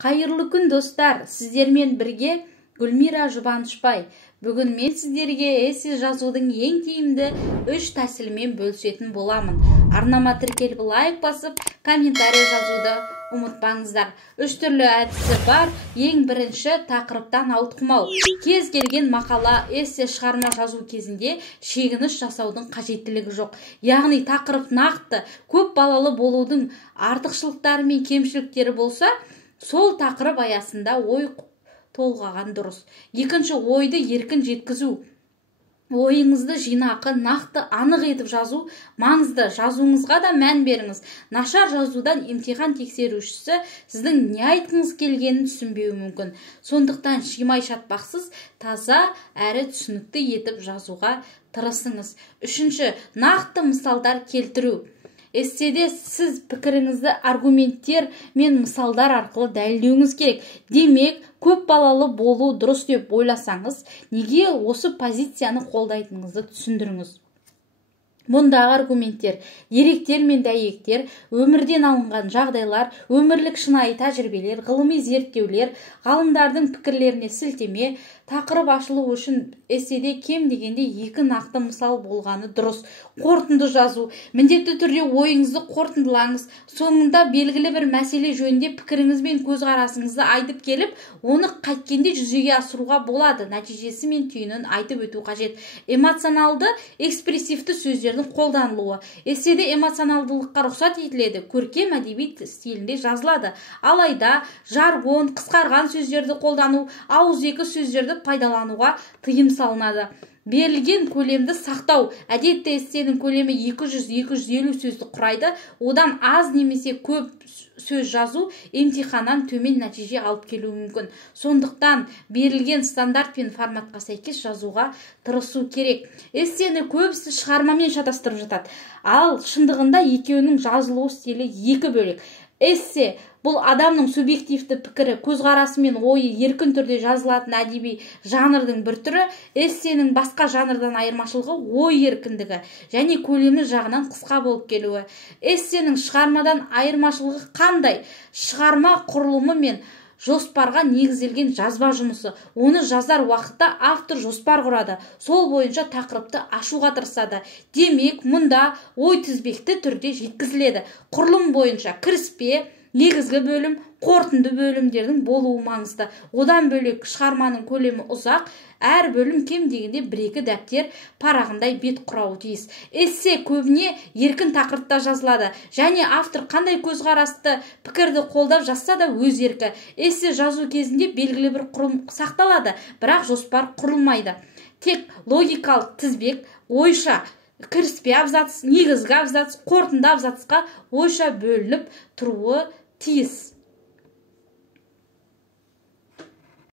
Қайырлы күн достар, сіздермен бірге Гүлмира Жұбанышбай. Бүгін мен сіздерге эссе жазудың ең тиімді 3 тәсілімен бөлісетін боламын. Арнама тіркеліп лайк басып, комментарий жазуды ұмытпаңыздар. 3 түрлі әдісі бар. Ең бірінші тақырыптан ауытқымау. Кез келген мақала, эссе шығарма жазу кезінде шегініс жасаудың қажеттілігі жоқ. Яғни тақырып нақты, көп балалы болудың артықшылықтары мен кемшіліктері болса, сол тақырып аясында ой толғаған дұрыс. Екінші, ойды еркін жеткізу. Ойыңызды жинақы, нақты, анық етіп жазу маңызды. Жазуыңызға да мән беріңіз. Нашар жазудан емтихан тексерушісі сіздің не айтқыңыз келгенін түсінбеуі мүмкін. Сондықтан шимай шатпақсыз, таза әрі түсінікті етіп жазуға тырысыңыз. Үшінші, нақты мысалдар келтіру. Эсседе сіз пікіріңізді аргументтер мен мысалдар арқылы дәлелдеуіңіз керек. Демек, көп балалы болу дұрыс деп ойласаңыз, неге осы позицияны қолдайтыныңызды түсіндіріңіз. Мұндағы аргументтер, деректер мен дәйектер, өмірден алынған жағдайлар, өмірлік шынайы тәжірибелер, ғылыми зерттеулер, ғалымдардың пікірлеріне сілтеме, тақырып ашылу үшін эсседе кем дегенде 2 нақты мысал болғаны дұрыс. Қорытынды жазу. Міндетті түрде ойыңызды қорытындылаңыз. Соңында белгілі бір мәселе жөнінде пікіріңіз бен көзқарасыңызды айтып келіп, оны қайткенде жүзеге асыруға болады. Нәтижесі мен түйінін айтып өту қажет. Эмоционалды, экспрессивті сөздердің қолданылуы. Эсседе эмоционалдылыққа рұқсат етіледі. Көркем әдеби стилінде жазылады. Алайда жаргон, қысқарған сөздерді қолдану, ауызекі сөздерді пайдалануға тыйым салынады. Берілген көлемді сақтау. Әдетте эссенің көлемі 200-250 сөзді құрайды. Одан аз немесе көп сөз жазу емтиханнан төмен нәтиже алып келуі мүмкін. Сондықтан берілген стандарт пен форматқа сәйкес жазуға тырысу керек. Эссені көбісі шығармамен шатастырып жатады. Ал шындығында екеуінің жазылу стилі 2 бөлек. Эссе бұл адамның субъективті пікірі, көзқарасы мен ойы еркін түрде жазылатын әдеби жанрдың бір түрі. Эссенің басқа жанрдан айырмашылығы ой еркіндігі және көлемі жағынан қысқа болып келуі. Эссенің шығармадан айырмашылығы қандай? Шығарма құрылымы мен жоспарға негізделген жазба жұмысы. Оны жазар уақытта автор жоспар құрады. Сол бойынша тақырыпты ашуға тырысады. Демек, мұнда ой тізбекті түрде жеткізіледі. Құрылым бойынша кіріспе, негізгі бөлім, қорытынды бөлімдердің болуы маңызды. Одан бөлек шығарманың көлемі ұзақ, әр бөлім кем дегенде 1-2 дәптер парағындай бет құрауы тиіс. Эссе көбіне еркін тақырыпта жазылады, және автор қандай көзқарасты пікірді қолдап жазса да өз еркі. Эссе жазу кезінде белгілі бір құрылым сақталады, бірақ жоспар құрылмайды. Тек логикалық тізбек, ойша кіріспе абзац, негізгі абзац, қорытынды абзацқа ойша бөлініп тұруы тиіс.